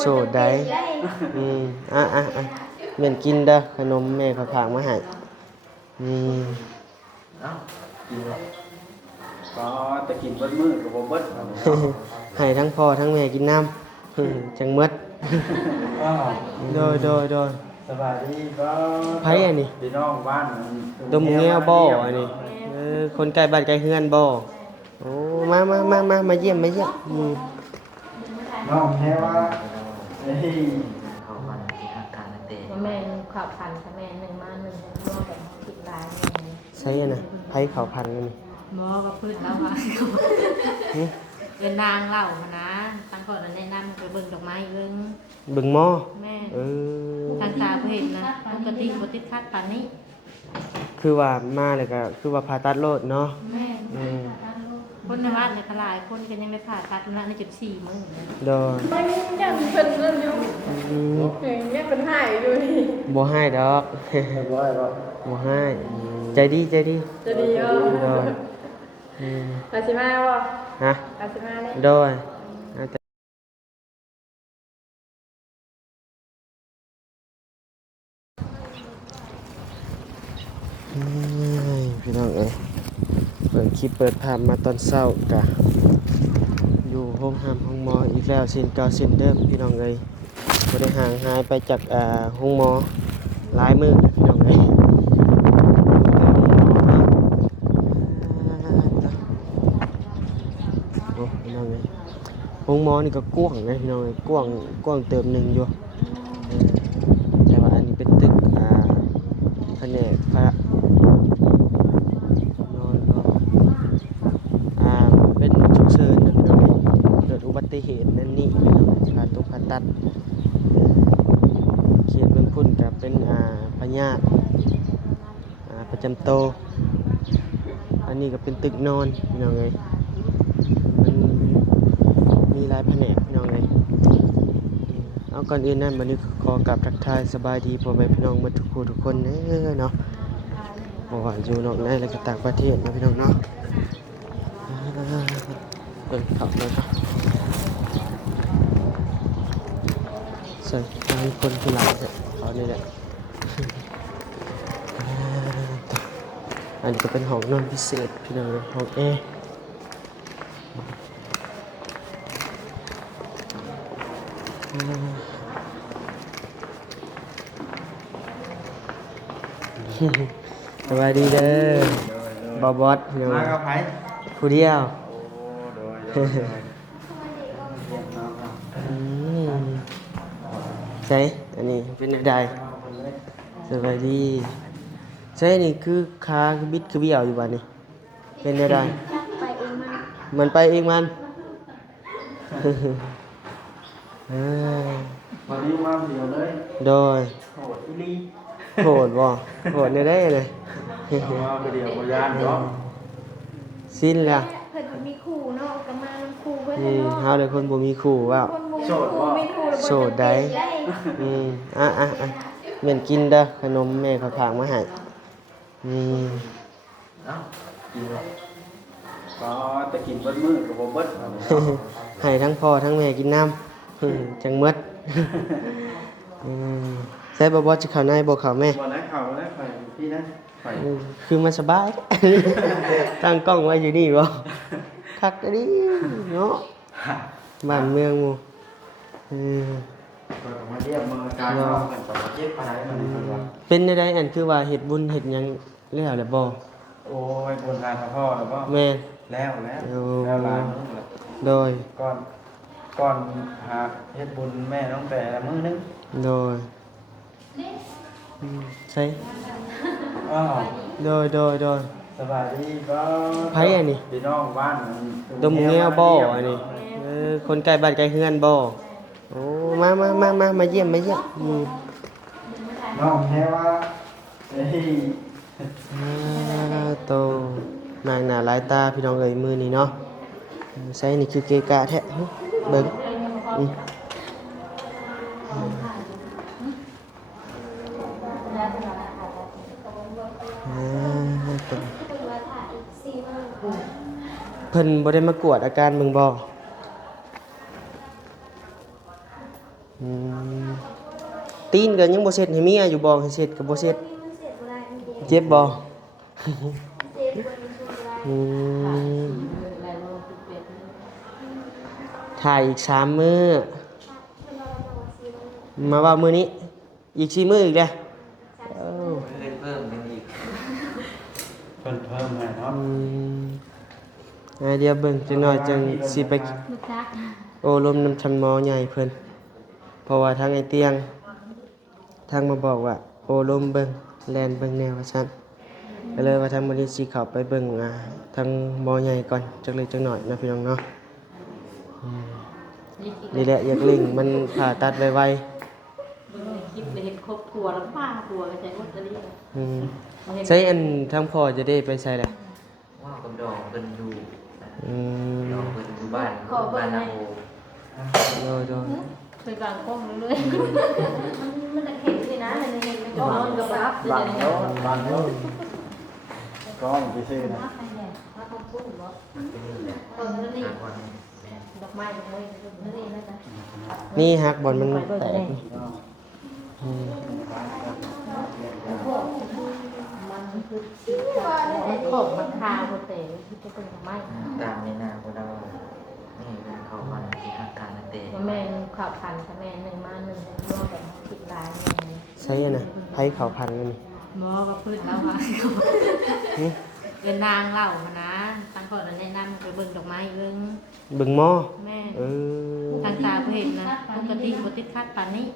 โสดได้อืมเหมือนกินเด้อขนมแม่เขาฝากมาให้อืม เอ้ากินเลยก็จะกินเบิดมื้อก็บ่เบิด ให้ทั้งพ่อทั้งแม่กินน้ำจังหมด อ้าว โดยสบายดีก็ ไผอันนี้ พี่น้องบ้าน ดมแง้วบ่อันนี้คนใกล้บ้านใกล้เฮือนบ่โอ้มาเยี่ยมน้องแค่ว่าเฮ้ย เขาวันที่ทางการนักเตะ แม่ขับพันแม่หนึ่งมาหนึ่งร่วมกันติดลาย ใช่อันน่ะไผเขาพันอันนี้ หมอก็พืชแล้วว่าเป็นนางเล่ามานะตั้งก่อนแนะนำไปเบิ่งดอกไม้เบิ่ง เบิ่งหม้อ แม่ เออ ทางตาเพิ่นนะปกติบ่ติดคัดปานนี้ คือว่ามาเลยก็คือว่าผ่าตัดโลดเนาะ แม่ อืม คนในบ้านเนี่ยหลายคนก็ยังได้ผ่าตัดนะใน14มื้อ โดย มันยังเป็นเรื่องอยู่ อืม อย่างเงี้ยเป็นหายดูดิ บ่ให้ดอก เรียบร้อยแล้ว บ่ให้ใจดี จะดีเอ โด อย อืม อาชิมาบ่ ฮะ อาชิมาเนี่ย โดยเอาแต่พี่น้องเอ้ยเปิดคลิปเปิดภาพมาตอนเช้ากะอยู่ห้องหมออีกแล้วเส้นเก่าเส้นเดิมพี่น้องเอ้ยบ่ได้ห่างหายไปจากห้องหมอหลายมื้อพี่น้องเอ้ยอยู่แต่ห้องหมอเนาะโอ้พี่น้องเอ้ยห้องหมอนี่ก็กว้างนะพี่น้องเอ้ยกว้างเติมหนึงอยู่แต่ว่าอันนี้เป็นตึกแผนกพระนอนเนาะเป็นฉุกเฉินนะพี่น้องเอ้ยเกิดอุบัติเหตุนั่นนี่พี่น้องเอ้ยผ่าตัดเขียนเบื้องพุ่นกับเป็นพยาธิประจำโตวอันนี้ก็เป็นตึกนอนพี่น้องเอ้ยมันมีหลายแผนกพี่น้องเอ้ยเอาก่อนอื่นนั้นวันนี้ขอกราบทักทายสบายดีพ่อแม่พี่น้องหมดทุกผู้ทุกคนเนาะบ่ว่าอยู่นอกในและก็ต่างประเทศนะพี่น้องเนาะขับเลยครับใส่มีคนที่หลังเนี่ยเขานี่แหละอันนี้ก็เป็นห้องนอนพิเศษพี่น้องห้องแอร์สบายดีเด้อบอบอสพี่น้อง มากับไผ ผู้เดียว โอ้โดยอืมใช่อันนี้เป็นอะไรสบายดีใช่นี่คือขาคือบิดคือเบี้ยวอยู่บ้านนี่เป็นอะไร ไปเองมา มันไปเองมัน เออ วันนี้มาเดียวเลย โดย โหดอีหลี โหดบ่โหดได้เลย เอามาไปเดียวบ่ย่านเนาะ สิ้นละ เพิ่นมีคู่เนาะก็มาคู่เพิ่น เฮาเลยคนบ่มีคู่ว่า คนบ่มีคู่ไม่คู่แล้ว โสดได้เหมือนกินเด้อขนมแม่เขาฝากมาให้อืม เอ้ากินเลยก็จะกินเบิดมื้อก็บ่เบิด ให้ทั้งพ่อทั้งแม่กินน้ำจังหมดใส่บ่จะเข้าในบ่เข้าแม่ บ่ได้เข้าบ่ได้ไปพี่นะไป คือมันสบาย ตั้งกล้องไว้อยู่นี่บ่คักดิเนาะบ้านเมืองหมู่ ก็มาเรียกมาการเข้ากันต่อเจ็บปานใดมันว่า เป็นได้อันคือว่าเฮ็ดบุญเฮ็ดหยังแล้วแหละบ่ โอ้ยบุญทานพ่อแล้วบ่ แม่น แล้วแล้วหลานมื้อละ โดย ก่อนหาเฮ็ดบุญแม่น้องแต่ละมื้อนึง โดยใช่ อ้าว โดย สบายดีก็ ไผอันนี้ พี่น้องบ้าน ดมแง้วบ่อันนี้คนใกล้บ้านใกล้เฮือนบ่โอ้มาเยี่ยมน้องแค่ว่าเฮ้ย โตนางหน้าหลายตาพี่น้องเอ้ยมื้อนี้เนาะใส่นี่คือเกะกะแท้เบิ่งเพิ่นบ่ได้มากวดอาการเบิ่งบ่ อืมตีนก็ยังบ่เสร็จให้เมียอยู่บ่ให้เสร็จก็บ่เสร็จ นี่มันเสร็จบ่ได้มันเจ็บ เจ็บบ่ เจ็บบ่มันช่วยบ่ได้ อืม อะไรบ่คือเป็ด ถ่ายอีก3มื้อ มันเราว่าสิมัน มาว่ามื้อนี้อีก4มื้ออีกแล้วเอ้า เพิ่มเป็นอีก เพิ่มให้เนาะ อืมเดี๋ยวเบิ่งจังหน่อยจังสิไป ลูกจัก โอ้ลมน้ำชันหมอใหญ่เพิ่นเพราะว่าทางไอ้เตียงทางมาบอกว่าโอ้ลมเบิ่งแลนเบิ่งแนวว่าซั่นก็เลยว่าทางมื้อนี้สิเข้าไปเบิ่งทางหมอใหญ่ก่อนจักเล็กจักหน่อยนะพี่น้องเนาะนี่แหละอยากเร่งมันผ่าตัดไว เบิ่งในคลิปเลยเห็นครบถั่วแล้วป้าถั่วก็ใช้หมดเลย ๆใช้อันทางพ่อจะได้ไปใส่แหละ ว่าวกับดอกเป็นอยู่ อืม ดอกเป็นอยู่บ้านบ้านนาโอ โดย เคยบางกล้องเรื่อย มันตะเข็บสินะมันเห็นมัน ๆ ก็ ก็นอนกับรับ บางเนาะบางเนาะก็ไปซื้อนะ รับของปุ้งบ่ หาวันแม่ ดอกไม้ดอกไม้นี่นะจ๊ะ ๆนี่ฮักบอลมันแตกอืม มันคือมันของมันคาโปรเตที่จะเป็นดอกไม้ ตามในหน้าของเรานี่เป็นเขาวันที่อาการนักเตะ แม่ข่าวพันกับแม่หนึ่งมาหนึ่งรวมแบบคิดลายแม่ ใช้อันน่ะไผเขาพันกันนี่ หมอก็พูดแล้วว่า หึ เป็นนางเล่ามานะตั้งก่อนแนะนำไปเบิ่งดอกไม้เบิ่ง เบิ่งหมอ แม่ เออ ทางตาเห็นนะปกติบ่ติดคัดปานนี้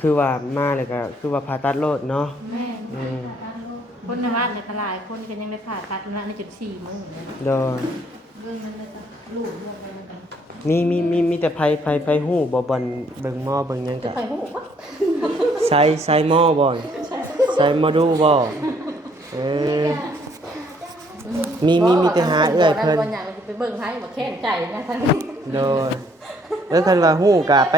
คือว่ามาเลยก็คือว่าผ่าตัดโลดเนาะ แม่ อืม คนในบ้านเนี่ยหลายคนก็ยังได้ผ่าตัดนะในจุด4มื้อ โดย เรื่องนั้นเลยก็ลูกเรื่องอะไรกัน มีแต่ไผฮู้บ่บ่อนเบิ่งหม้อเบิ่งหยัง จะ กะ ไปฮู้บ่ ใส่หม้อบ่อนใส่หม้อดูบ่เออมีแต่หาเอื้อยเพิ่น วันอย่างจะไปเบิ่งให้บ่แค้นใจนะท่าน โดยคันว่าฮู้กะไ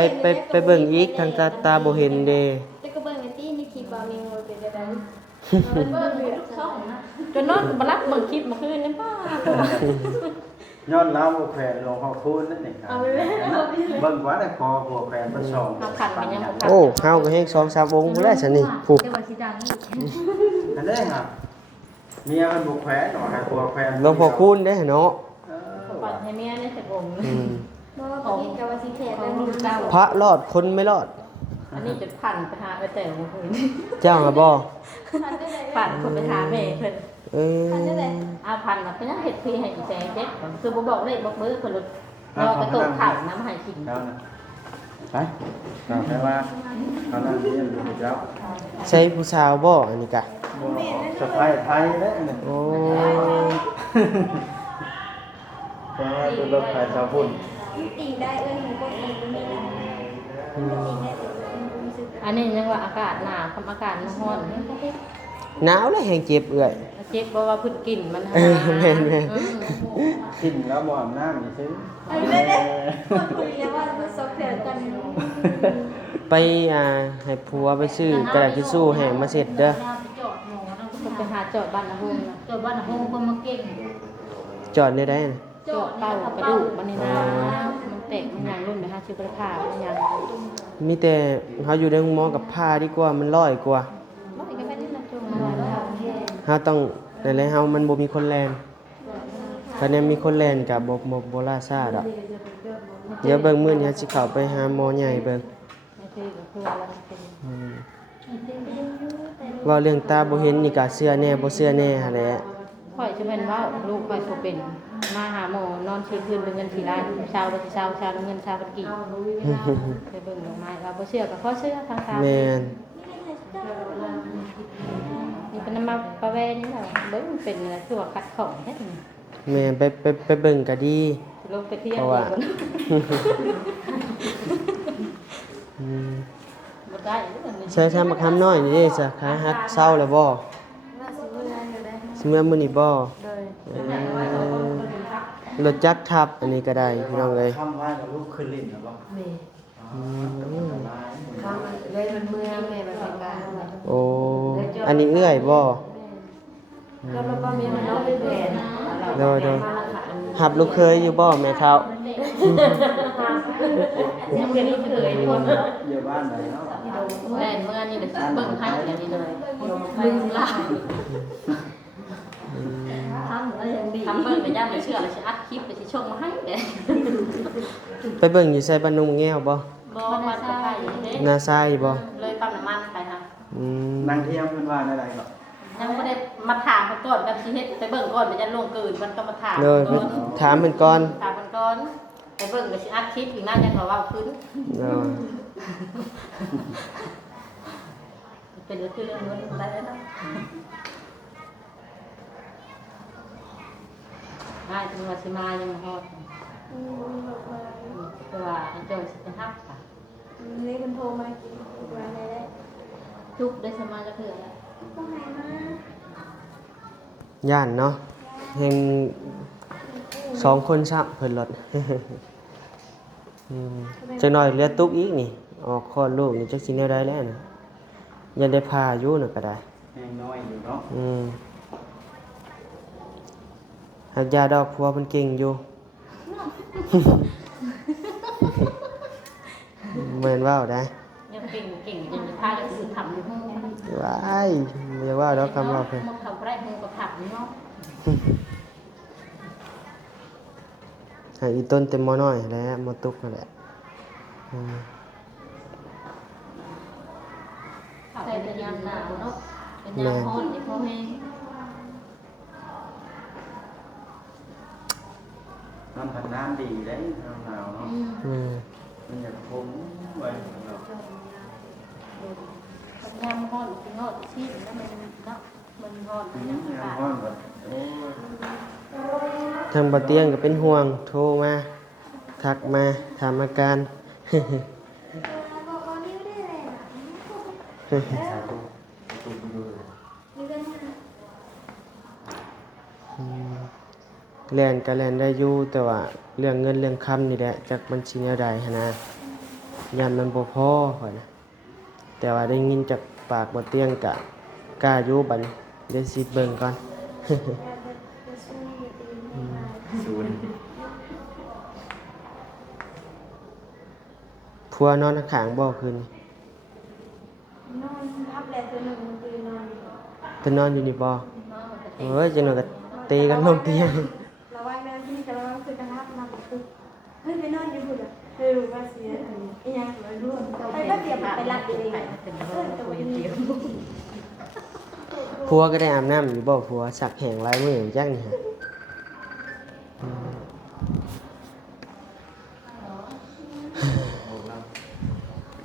ปเบิ่งอีกทางตาบ่เห็นเด้ แต่ก็เบิ่งไอ้ที่มีคลิปบ่มีงูเป็นจังได๋ เบิ่งอยู่ทุกช่องนะจนนอนบ่รับเบิ่งคลิปเมื่อคืนนี่ป้า ย้อนแล้วแขวนลงข้อคูณนั่นเองครับเบิ่งว่าได้คอหัวแขวนประชอง ทำขันไปยังบ่ขัน โอ้เฮาก็เฮ็ด2-3องค์บ่ได้ซั่นนี่ผู้ เดี๋ยวว่าสิดังอีก อันนี้ครับเมียมันบุกแขวนหน่อยให้หัวแขวน หลวงพ่อคูณเด้เนาะ ปัดให้เมียเนี่ยสักองค์ อืม บ่ว่าบ่คิดกับว่าสิแท้ ขอ ได้ ง บ่ ลูกเจ้า พระรอดคนไม่รอด อันนี้จะผ่านไปหาไปแต่เมื่อคืน เจ้าก็บ่ ทันได้ได๋ ผ่านคนไปหาแม่เพิ่น เออ เอาพันน่ะเพิ่นยังเฮ็ดฟรีให้อีแสงเด็ดคือบ่บอกเลขบอกเบอร์เพิ่นลดรอกระตุกข้าวน้ำให้กิน แล้วนะไปกลับไปว่าเขานั่งเรียนอยู่แล้ว ใช่ผู้สาวบ่อันนี้กะ สะพายไทยแล้วเนี่ย โอ้ ก็เป็นรถไฟชาวพุ่น ตีได้เอ้ยหนูก็ตีบ่มีนะตีได้แต่รู้สึก อันนี้ยังว่าอากาศหนาวกับอากาศมันร้อน หนาวแล้วแหงเจ็บเอื้อย เจ็บเพราะว่าเพิ่นกินมันหา แม่น กินแล้วบ่อาบน้ำนี่ซื้อ อันนี้เด้คนคุยแล้วว่ามันซอกแถวกัน ไปให้ผัวไปซื้อกระดาษทิชชู่แห้งมาเสร็จเด้อ เพิ่นไปหาจอดบ้านนะโฮมนะจอดบ้านนะโฮมก็มาเก่ง จอดได้นะ จอดเป่ากระดูกมันนี่นะมันแตกมันยังรุ่นไปหาชื่อกระถามันยัง มีแต่เฮาอยู่ในห้องหมอกับผ้าดีกว่ามันร้อยกว่า บ่อีกก็ไม่ได้นะจงมาแล้ว เฮาต้องนั่นแหละเฮามันบ่มีคนแลนคันแนนมีคนแลนก็บ่ล่าช้าดอกเดี๋ยวเบิ่งมื้อนี้สิเข้าไปหาหมอใหญ่เบิ่ง ไม่คือก็คือว่าเราเป็น อืมว่าเรื่องตาบ่เห็นนี่ก็เชื่อแน่บ่เชื่อแน่หั่นแหละ ข่อยจะเป็นว่าลูกข่อยบ่เป็นมาหาหมอนอน4คืนเป็นเงิน4ล้านเช้าบ่สิเช้าเช้าเงินเช้าบ่กี่ไปเบิ่งดอกไม้เราบ่เชื่อก็ขอเชื่อทางตา แม่น นี่เป็นน้ำมาปลาแวนี่แหละเบิ่งเป็นอะไรคือว่าคัดของแท้นี่ แม่นไปเบิ่งก็ดี ลงไปเที่ยว เพราะว่า เบิ่ง อืม บ่ได้เรื่องนี้ ใช้ทำบักคำน้อยนี่เด้ซะขาหักเศร้าแล้วบ่ ว่าสิมื้อนั้นอยู่ได้ สิเมื่อมื้อนี้บ่ เลย รถจักรทับอันนี้ก็ได้พี่น้องเอ้ย ทำไว้กับลูกขึ้นลิ้นนะบ่ นี่ อืม ข้างมันเลยมันเมืองแม่มันเป็นการ โอ้อันนี้เอื้อยบ่ แล้วมันก็มีมันน้องเป็นแหวน โดยหับลูกเคยอยู่บ่แม่เฒ่า ยังเป็นลูกเคยคน อยู่บ้านไหนเนาะ แม่เมื่อนี่เลยเบิ่งให้อย่างนี้เลยลืมละ ทำอะไรอย่างดี ทำเบิ่งไปย่าไม่เชื่อเลยสิอัดคลิปไปสิชงมาให้เด้ ไปเบิ่งอยู่ไสบ้านนุ่งแง้วบ่ บ่มันก็ไปเด้ นาทรายบ่ เลยปั๊มน้ำมันไปค่ะ อืม นางเที่ยวเพิ่นว่าอะไรก็ ยังบ่ได้มาถามก่อนกับสิเฮ็ดไปเบิ่งก่อนมันจะลงเกินมันก็มาถาม เลยไปถามเพิ่นก่อน ถามก่อนไปเบิ่งก็สิอัดคลิปอีกนั่นยังเขาว่าขึ้น เนาะ เป็นเรื่องเงินได้แล้วเนาะได้จังหวัดสิมายังฮอดตัวไอ้เจ้าสิไปฮักค่ะ เลยคนโทรมากินวันไหนได้ ทุกได้สมาจะเถื่อแล้ว ต้องไหนมา ย่านเนาะเห็น2คนซับเพิ่นรถ จักหน่อยเหลือตุกอีกนี่ออกคลอดลูกนี่จักสิแนวใดแล้วน่ะยังได้พาอยู่น่ะก็ได้ แห้งน้อยอยู่เนาะ หากยาดอกผัวเพิ่นเก่งอยู่ เหมือนว่าวได้ ยังเก่งยังจะพากันคือทำอยู่ห้อง ว้ายอย่าว่าดอกคำว่าเพิ่น มันทำได้ห้องกับผักนี่เนาะ ให้อีต้นเต็มหม้อน้อยแหล้วหม้อตุกนั่นแหละ ใส่เป็นยามหนาวเนาะเป็นยามร้อนที่พ่อแม่ น้ำพันน้ำดีได้หนาวเนาะ มันอยากคมไว้เนาะ เป็นยามร้อนเป็นร้อนที่แล้วมันเนาะมันร้อนเป็นยาม ยาม อากาศ ร้อนแบบโอ้ย ทางบ่เตียงก็เป็นห่วงโทรมาทักมาถามอาการ บอกว่านิ้วได้เลย สาธุตุกดู นิ้วได้ไหม แล่นก็แล่นได้อยู่แต่ว่าเรื่องเงินเรื่องคำนี่แหละจักมันสิแนวใดหันนะยันมันบ่พอข่อยนะแต่ว่าได้ยินจากปากบ่เตียงกะกล้าอยู่บัดนี้เดี๋ยวสิเบิ่งก่อน ศูนย์ ผัวนอนข้างๆบ่คืนนี้ นอนทับแหลกตัวหนึ่งมันคือนอน เพิ่นนอนอยู่นี่บ่เอ้ยจังหน่อยก็ตีกันลงเตียง ระวังนะที่จะระวังคือกระทับนอนคือเฮ้ยไปนอนอยู่พุ่นอ่ะเฮ้ยรู้ว่าเสียอันนี้ไอ้ยังสวยร่วมไปก็เตรียมไปรับเอง ตัวเดียว ผัวก็ได้อาบน้ำอยู่บ่ผัวสักแห้งหลายมื้อจังนี่ฮะ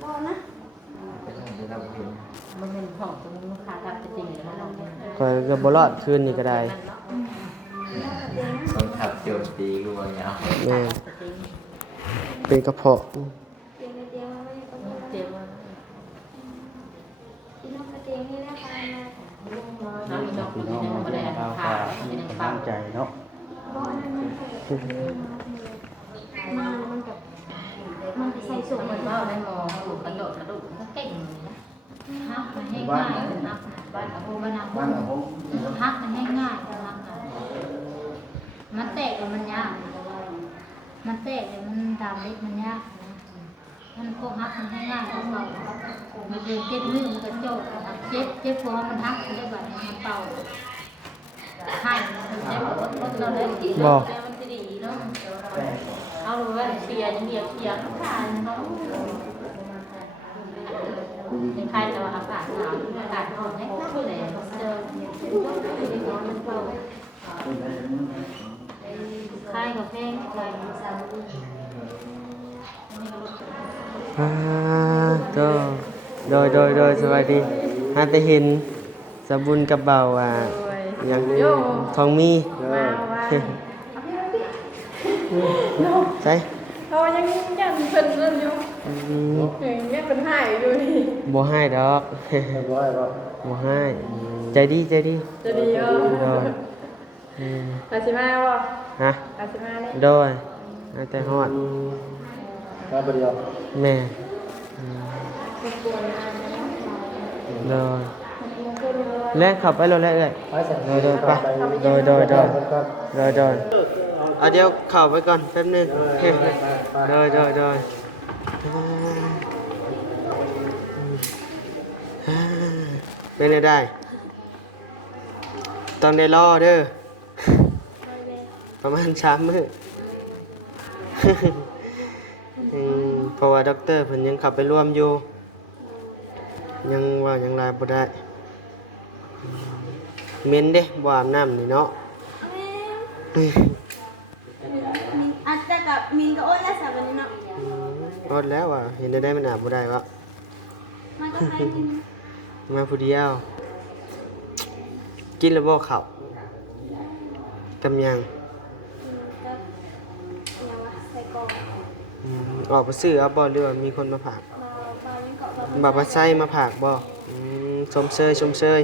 บ่นะ เป็นเรื่องที่เราเห็น มันเป็นของตรงนี้ลูกค้าทับจริงๆเลยมันลองเนี่ย ข่อยก็บ่รอดคืนนี้ก็ได้ ต้องขับโจมตีกูว่าเงา แม่นเป็นกระเพาะ เตียงในเตียงมันไม่ต้อง เจ็บว่า ที่นอนกระเตียงนี่แหละค่ะ น้องมีน้องคนนี้ไม่ได้ เรา ผ่า ก็ แล้วมันจะ มี ฟัง กำลังใจเนาะ บ่นั่นมันเกิดมามันกับมันใส่สูง เห เห มื มื อ อน น ว่า ว่า ได้มองถูกกระโดดก็เก่งฮักมันให้ง่ายฮักบ้านโอ้บ้าน บ้านผม ฮักมันให้ง่ายฮักมันแตกแล้วมันยากมันแตกแล้วมันดำเล็กมันยากมันพวกฮักมันให้ง่ายของเรามันเจ็บเจ็บมือมันก็โจกเจ็บพอมันฮักได้แบบมันเป่าให้มันเจ็บก็เราได้ดีแล้วมันจะดีเนาะเอาเลยว่าเชียร์อย่างเดียวเชียร์ทุกทางเขาในใครแต่ว่าอากาศหนาวอากาศร้อนให้เข้าเลยเจอร้อนมันเป่าใครกับเพลงอะไร ก็โดยสวัสดีหาแต่เห็นสบุญกับเบาอย่างทองมีใช่ เขายังยันเพิ่นเริ่มอยู่ยังเป็นหายอยู่นี่ บ่ให้ดอก เรียบร้อยบ่ บ่ให้ใจดี จะดีเออ โดย ลาซิมาบ่ ฮะ ลาซิมานี่ โดยหาแต่ฮอด ครับเดียว แม่โดยแลกขับไปแล้วแหละเอ้ย ไปใส่ โดยไปโดย เอาเดี๋ยวเข้าไปก่อนแป๊บนึงเด้อเป็นได้ ต้องได้รอเด้อ ประมาณ3 มื้อ เพราะว่าด็อกเตอร์เพิ่นยังขับไปร่วมอยู่ ยังว่ายังลาบ่ได้เหม็นเด้บ่อาบน้ำนี่เนาะ อาจจะกับมินก็โอ้ยแล้วสาวันนี้เนาะ อดแล้วว่ะเห็นได้มันอาบบ่ได้วะ มาก็ไปกิน มาผู้เดียว กินแล้วบ่ข้าวกำยัง กับยังวะใส่กรอก ออกไปซื้อเอาบ่หรือว่ามีคนมาฝาก มาเลี้ยงเกาะ บ่าวมาใส่มาฝากบ่ชมเชย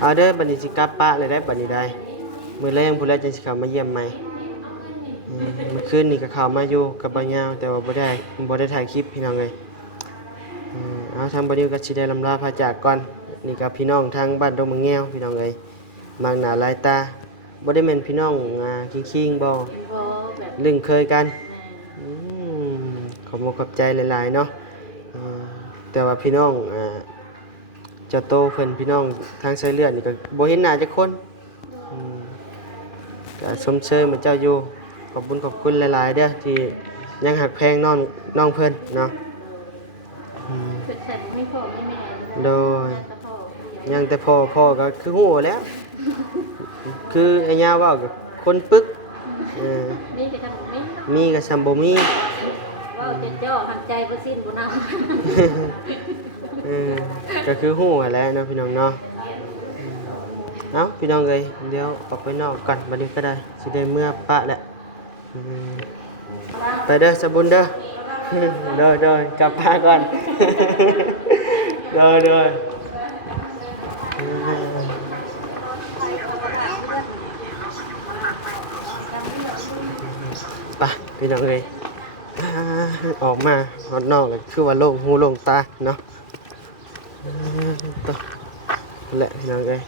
เอาเด้อบัดนี้สิกลับปะเลยได้บัดนี้ได้มื้อแรงผู้ใดจังสิเข้ามาเยี่ยมใหม่เมื่อคืนนี่ก็เข้ามาอยู่กับบ่าวยาวแต่ว่าบ่ได้ถ่ายคลิปพี่น้องเอ้ยเอาทางบ่นิวก็สิได้ลำลาพาจากก่อนนี่ก็พี่น้องทางบ้านดงมังแง้วพี่น้องเอ้ยมางหน้าหลายตาบ่ได้แม่นพี่น้องคิงๆบ่ลึงเคยกันขอบคุณขอบใจหลายๆเนาะแต่ว่าพี่น้องเจ้าโตเพิ่นพี่น้องทางสายเลือดนี่ก็บ่เห็นหน้าจักคนก็ชมเชยเหมือนเจ้าอยู่ขอบคุณหลายๆเด้อที่ยังหักแพงน้องเพิ่นเนาะ เกิดแต่ไม่พอไม่แม่ โดยยังแต่พ่อก็คือฮู้แล้ว คือไอ้ย่าเว้ากับคนปึกนี่จะทำไม่ มีก็ซ้ำบ่มี ว่าจะเจาะหันใจบ่สิ้นบ่นำ ก็คือฮู้หั้นแหล้วเนาะพี่น้องเนาะเอ้าพี่น้องเอ้ยเดี๋ยวออกไปนอกก่อนบัดนี้ก็ได้สิได้เมื่อปะแหละไปเด้อสะบุญเด้อ เด้อกลับบ้านก่อน เด้อไปพี่น้องเอ้ยออกมาฮอดนอกก็คือว่าโล่งหูโล่งตาเนาะแหละพี่น้องเอ้ย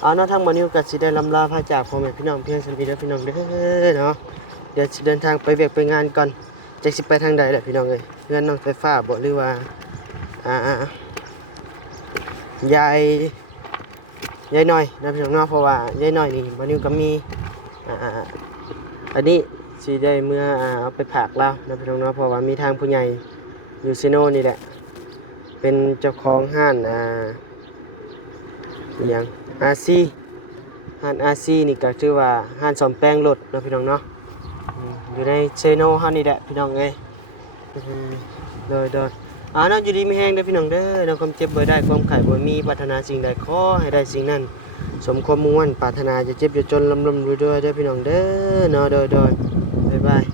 เอาเนาะทางบ่นิวก็สิได้ลำลาพาจากพ่อแม่พี่น้องเพียงสนิทเด้อพี่น้องเด้อเนาะเดี๋ยวสิเดินทางไปเวียกไปงานก่อนจักสิไปทางใดแหละพี่น้องเอ้ยเงินน้องไฟฟ้าบ่หรือว่ายายน้อยนะพี่น้องเนาะเพราะว่ายายน้อยนี่บ่นิวก็มีอันนี้สิได้เมื่อเอาไปฝากแล้วนะพี่น้องเนาะเพราะว่ามีทางผู้ใหญ่อยู่ซิโนนี่แหละเป็นเจ้าของห้านอย่างอาซีห้านอาซีนี่ก็ชื่อว่าห้านซ่อมแปลงรถนะพี่น้องเนาะอยู่ในเซโนเฮานี่แหละพี่น้องเอ้ยโดยเนาะอยู่ดีมีแฮงเด้อพี่น้องเด้อเนาะความเจ็บบ่ได้ความไข้บ่มีปรารถนาสิ่งใดขอให้ได้สิ่งนั้นสมความมุ่งมั่นปรารถนาจะเจ็บจะจนลำรวยๆเด้อพี่น้องเด้อเนาะโดยบ๊ายบาย